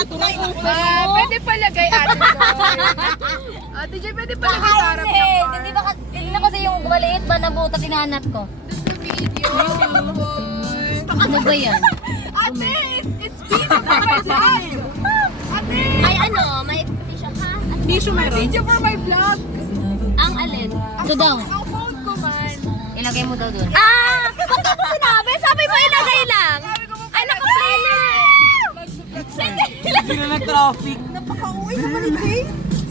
Turay na ko. Pwede palagay Ate Joy. Ate Joy, pwede palagay sa harap ng car. Hindi ba hindi na kasi yung maliit ba na butas hinahanap ko? Sa video. Ano ba yan? Ate, it's video for my vlog. Ate! Ay ano, may tissue ha? Tissue meron. Video for my vlog. Ang alin? Ito daw. Ang phone ko man. Ilagay mo daw doon. Ah! Ba't ako sinabi? Sabi mo ilagay lang. Ay, naka-play na. Hindi na traffic. Napaka-uwi naman ni Jay.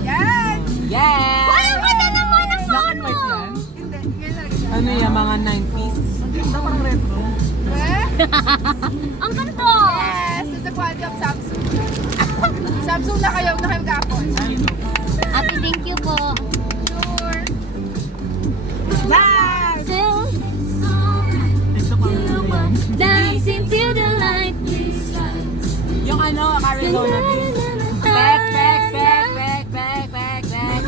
Yan. Yeah! Ay, ang ganda naman ang Black and ano. white yan? Hindi, yan lang. Ano yan, mga 90s? Ganda parang retro. Eh? Ang ganda. Yes, it's a quality of Samsung. Samsung na kayo mag-Apple. Ate, thank you po. Sure. Nice! Till Ito pa yan. dancing to the light. Yung ano, Arizona Beach. Back, back, back, back, back, back, back, back.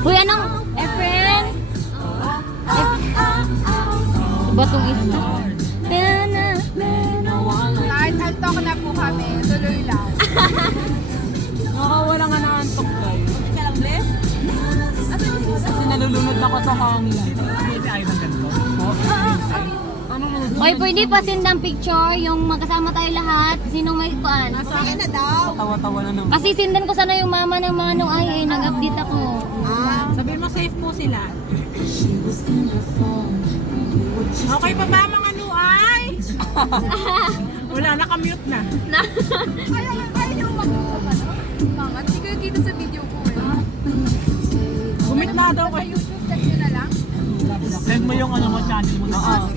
Uy, anong? Efren? Batong isa. Kahit antok na po kami, tuloy lang. Nakawala nga ng antok guys. Kasi nalulunod ako sa hangin. Ano mo? Uy, pwede pa send ng picture yung magkasama tayo lahat. Sinong may kuan? Ayan na daw. Tawa-tawa na naman. Kasi sindan ko sana yung mama ng mga nung ay nag-update ako. Sabihin mo safe po sila. Okay pa ba mga nuay? Wala, nakamute na. Ayaw yung mag-ano? Mga, hindi kayo kita sa video ko eh. Gumit na daw Sa kayo. YouTube, check nyo na lang. Send mo yung ano mo channel mo. Oo.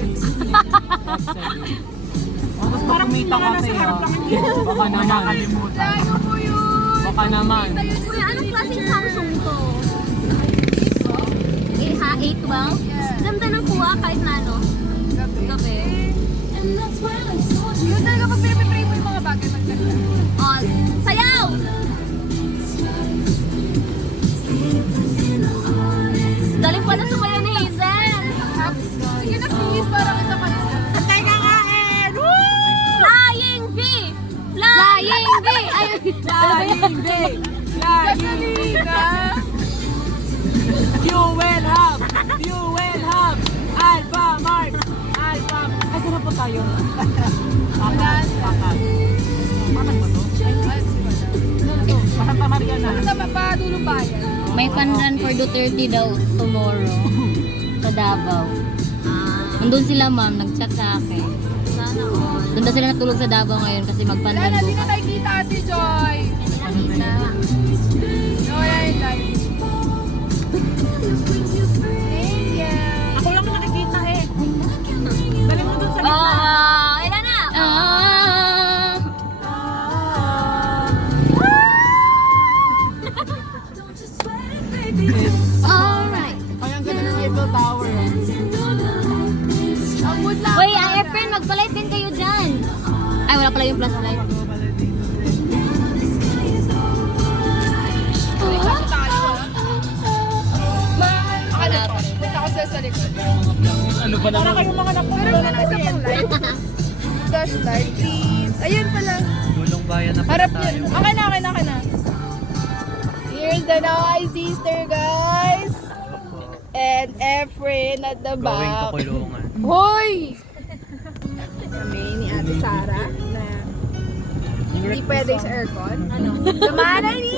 Tapos pag kumita ka sa'yo, baka naman nakalimutan. Layo po yun. Baka naman. Kuya, anong klaseng Samsung to? Eh, ha? 8 ba? Ganda ng kuha kahit na ano. Gabi. Yun talaga pag pinipipray mo yung mga bagay magkano. Oh, sayaw! Galing pala sumayaw ni Hazel. Sige na please, parang kita kayo. Antay na nga eh! Flying V! Flying V! Ay, Flying day! Flying day! Gasolina. Fuel hub! Fuel hub! Alpha Mart! Alpha Mart! Ay, saan po tayo? Pakat. Pakat. Pakat ba to? Pakat pa Mariana. Basta mapadulong bayan. may fun run for Duterte daw tomorrow sa Davao. Nandun sila ma'am, nag-chat sa akin. Sana all. Doon na sila natulog sa Davao ngayon kasi mag-fun Wala run na, di na bukas. tayo kita Ate Joy. No, wala yung live. Thank you. Ako lang nakikita eh. Dali mo dun sa Ilan na? Alright. Ay, ang ganda ng Eiffel Tower. Ang good lang. Uy, friend, magpalight din kayo dyan. Ay, wala pala yung flashlight. Punta ko sa likod. Ano ba naman? Para kayong mga Pero wala na isa pang light. Flashlight, please. Ayun pala. Gulong bayan na Harap niyo. Okay na, okay na, okay na. Here's the noise sister, guys. And Efren at the back. kulungan. Hoy! Kami ni Ate Sara na hindi pwede sa aircon. Ano? Sumana ni!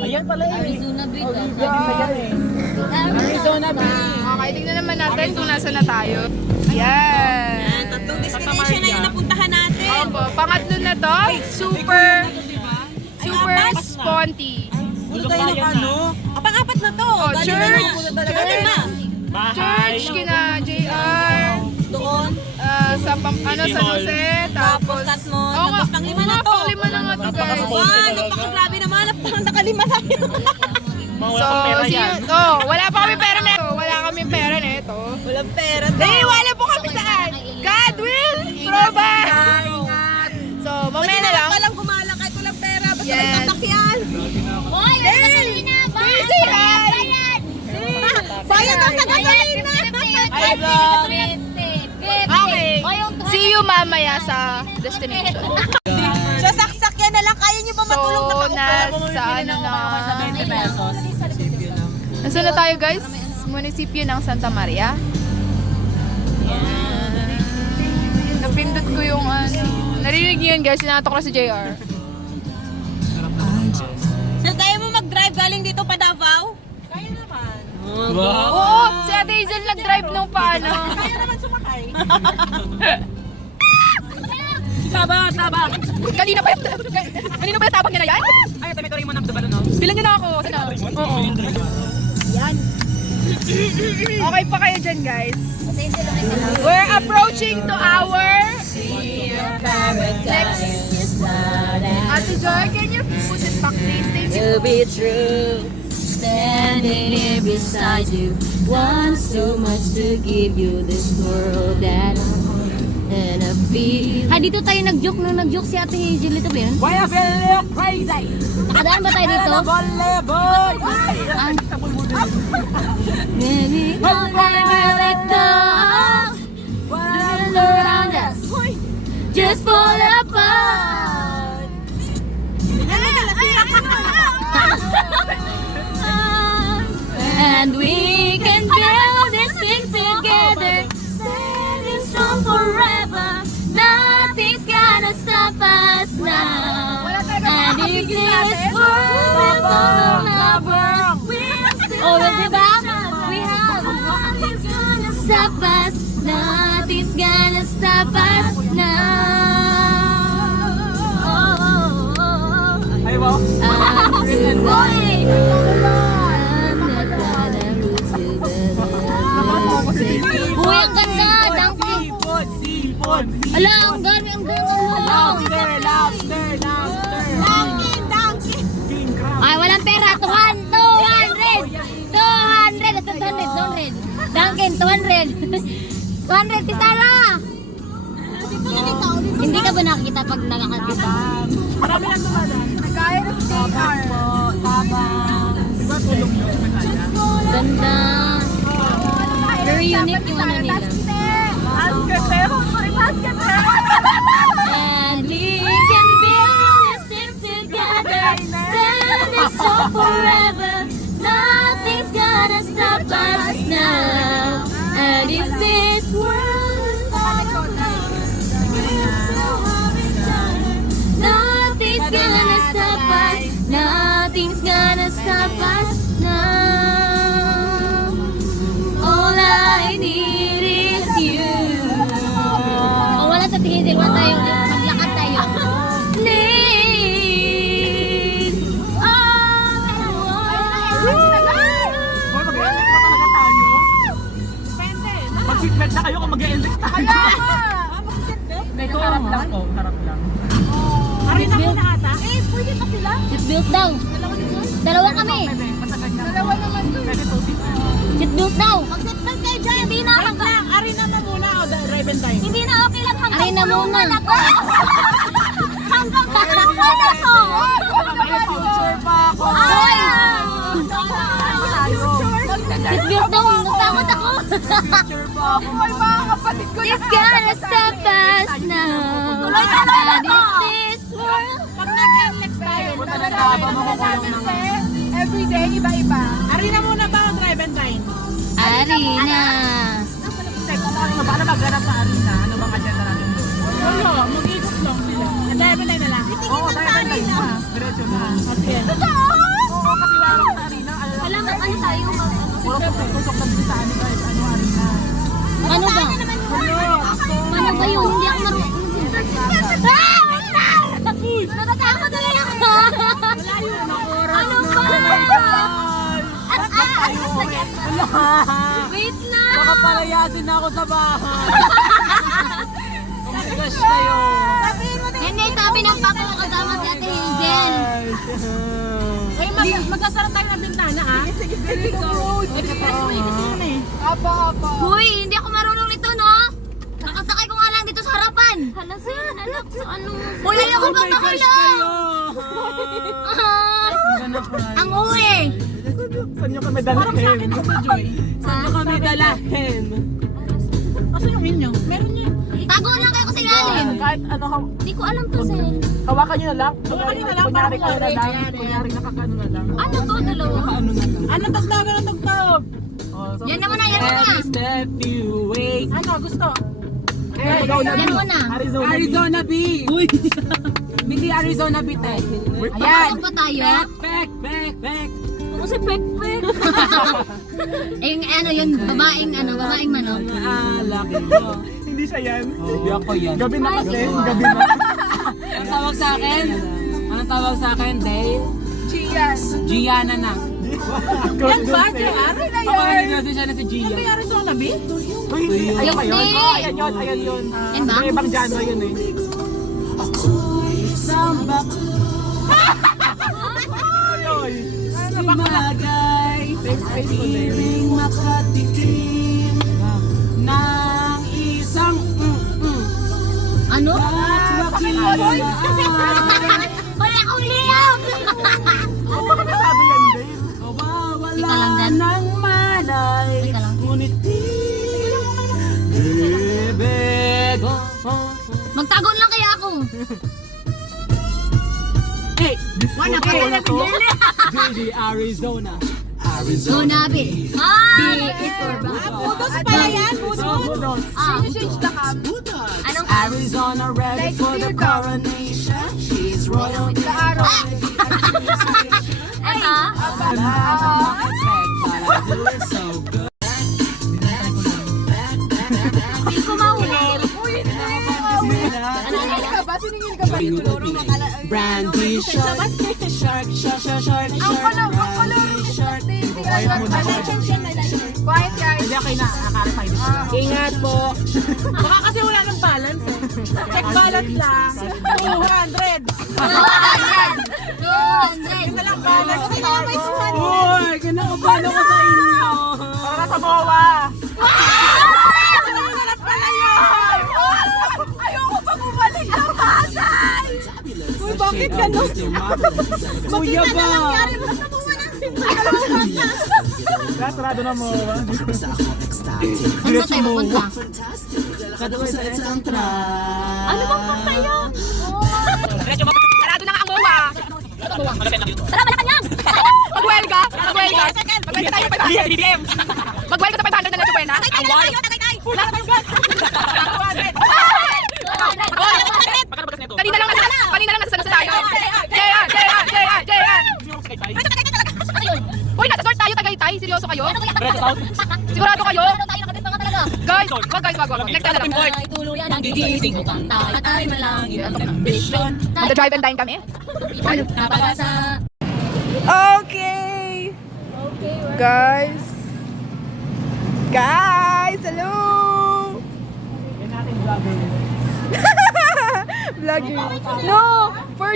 Ayan pala eh. Arizona Beach. Arizona Beach. Okay, tingnan naman natin kung nasa na tayo. Yan! Tatlong destination na yung napuntahan natin. Opo, pangatlo na to. Super sponty. Ano tayo na ano? Pang-apat na to. Oh, church. Bahay. Church kina JR. Doon. Sa San Jose, tapos tapos panglima na to. Panglima na nga to, guys. Wow, napakagrabe naman. Napakalima tayo. So, wala pa kami pera na ito. Wala kami pera na ito. Walang pera to. Wala po kami saan. God will provide. So, mamaya na lang. Walang gumala kahit walang pera. Basta Yes. may sasakyan. Hoy, yung gasolina! Busy, guys. Bayad daw sa gasolina. Ay, vlog. Okay. See you mamaya sa destination. Sasaksak yan na lang kayo. Ayaw niyo ba matulog na So, pa? nasa ano na? Sa 20 pesos. Sipyo lang. Nasaan na tayo guys? Munisipyo ng Santa Maria. Napindot ko yung narinig niyo yun guys, sinatok ko na si JR. Sir, kaya mo mag-drive galing dito pa Davao? Kaya naman. Oo, si Ate Hazel nag-drive nung paano. Kaya naman sumakay. Tabang, tabang. Kanina pa yung tabang niya na yan? Ay, tabi ko rin mo ng dubalo, no? Bilan niyo na ako. Sana. Oo. Yan. Okay pa kayo dyan guys. We're approaching to our next. Ate Joy, can you put it back please? Thank you. To be true, standing here beside you, want so much to give you this world that and I feel. Ha, dito tayo nag-joke nung nag-joke si Ate Hazel. Ito ba yun? Why I feel a little crazy? Nakadaan ba tayo dito? Volleyball. Ang Maybe I'll never let go. All around us just fall apart. And we can build this thing together, standing strong forever. Nothing's gonna stop us now. And if this world is all over, we'll still we have nothing's gonna stop us. Nothing's gonna stop us now. Ay, wow. Uy, ang ganda! Donkey! Seafood, seafood. Ala, ang ganda! Ang ganda! Lobster, lobster, lobster. Donkey, donkey. King crab. Ay, walang pera! 200! 200! 200! Duncan, 200! 200, Tisara! Hindi ka ba nakakita pag nakakita? Marami lang dumadaan. Nagkaya na si JR. Tabang. Diba tulong yun? Ganda! Very unique yung ano nila. And we can build this thing together, standing strong forever. Nothing's gonna stop us now. And if this world is over, we'll still have each other. Nothing's gonna stop us. Nothing's gonna stop us now. All I need is you. Oh, wala sa tingin din. Wala tayo. Maglakad tayo. Need all I want. Mag-e-index pa talaga tayo? Mag-seatbelt na kayo kung mag-e-index tayo. Ito, harap lang to. Harap lang. Arin na muna ata. Eh, pwede pa sila. Seatbelt daw. Dalawa kami. Dalawa naman to. Pwede to, seatbelt. Seatbelt daw. Mag-seatbelt kayo dyan. Hindi na Wait lang, arin na muna o drive and time. Hindi na okay lang hanggang Aray na muna. Hanggang kulungan ako. May voucher pa ako. Ay! Seatbelt daw. Natakot ako. Voucher pa ako. Ay, mga kapatid ko. It's gonna stop us now. And if this world Pag nag-index tayo, Punta na Davao, makukulong na ngayon. everyday, iba-iba. Arin na muna ba ang drive and time? Arena. Teka, paano maghanap sa arena? Ano bang agenda natin doon? Wala, mag-ikot lang sila. Drive and time na lang? Oo, drive and time na. Diretso na. Kasi yan. Oo, kasi wala sa arena. Alam mo, ano tayo? Puro tusok na din sa ano guys, ano arena. Ano ba? Ano ba yun? Hindi ako natatakot na lang ako. Ano ba? Wait lang. Baka palayasin ako sa bahay. Kumigas kayo. Hindi, sabi ng papa ko kasama si Ate Hazel. Uy, magsasara tayo ng bintana ah. Sige, expressway kasi yun eh. Apa. Uy, hindi ako marunong nito, no? Nakasakay ko nga lang dito sa harapan. Hala, sir, anak, sa ano? Uy, ayoko pa makulong. Ang uwi. Saan nyo kami dalahin? Parang sa akin ako, Joy. Saan nyo kami dalahin? Asan yung inyo? Meron nyo. Tago lang kayo sa ilalim. kahit ano, Hindi ko alam to, sir. hawakan nyo na lang. Kunyari ka na lang. Kunyari nakakano na lang. Ano to, dalawa? Ano tagtag? Ano tagtag? Yan naman na, yan muna. Step you wait. Ano gusto? Yan muna. Arizona B. Uy. Hindi Arizona B tayo. Ayan. Ano ba tayo? Pek. Ako si Pek-Pek. Yung ano yun, babaeng manok. Hindi siya yan. Hindi ako yan. Gabi na kasi. Gabi na. Anong tawag sa akin? Anong tawag sa akin? Dale? Gianna na. Yan ba? Ari na Ako yan. nag siya na si Gia. May Arizona B? Uy, Ayun. ayun ba yun? Hindi. Oh, ayan yun. Yan ba? May ibang genre yun eh. Sumagay piling makatikim ng isang Ano? wakilaan. Wala akong liyab! Ano ba sabi yan, Dave? Mawawala Teka lang, Dan. ng malay. Teka lang. Ngunit di bibig. Magtagon lang kaya ako. Hey! Wala pa rin JD Arizona. Zona B. B is for Budos pala yan, budos. Budos. Anong Arizona ready for the coronation. She's royalty. Ano? Hindi ko mahuli. Siningil ka ba? Brandy shark, shark, shark, shark, shark, shark. Quiet guys. Hindi, okay na. Nakarify din siya. Ingat po. Baka kasi wala ng balance eh. Check balance lang. 200. 200. Ito lang balance. Kasi naman may 200. Uy, kinakabahan ako sa inyo. Para sa BOA. Ayoko pa bumalik ng Pasay! Uy, bakit gano'n? Kuya ba? Basta mo walang simula. Sarado na mo. Ano tayo pupunta? Kadaway sa isang truck. Ano bang papayo? Sarado na nga ang BOA. Tara, Malacanang! Magwelga. Magwelga tayo 500 BBM. Magwelga sa 500 na Leche Buena. Ang wall. Wala na tayong gas. Kanina lang nasa tayo. JR. Uy, nasa sort tayo, Tagaytay. Seryoso kayo? Sigurado kayo? Guys, wag. Next time na lang. Ay, tuluyan ang gigising upang tayo ay malangin at ambisyon. Magda-drive and dine kami. Napagasa. Okay! Guys! Hello! Vlogger. No! For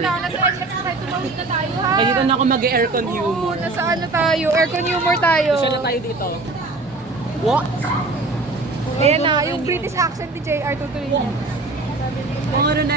na, nasa NLEX na tayo, tumawid na tayo ha? Kaya dito na ako mag-aircon Oo, humor. nasa ano tayo, aircon humor tayo. Siya na tayo dito. What? Ayan na, yung British accent ni JR tutuloy niya. Kung ano na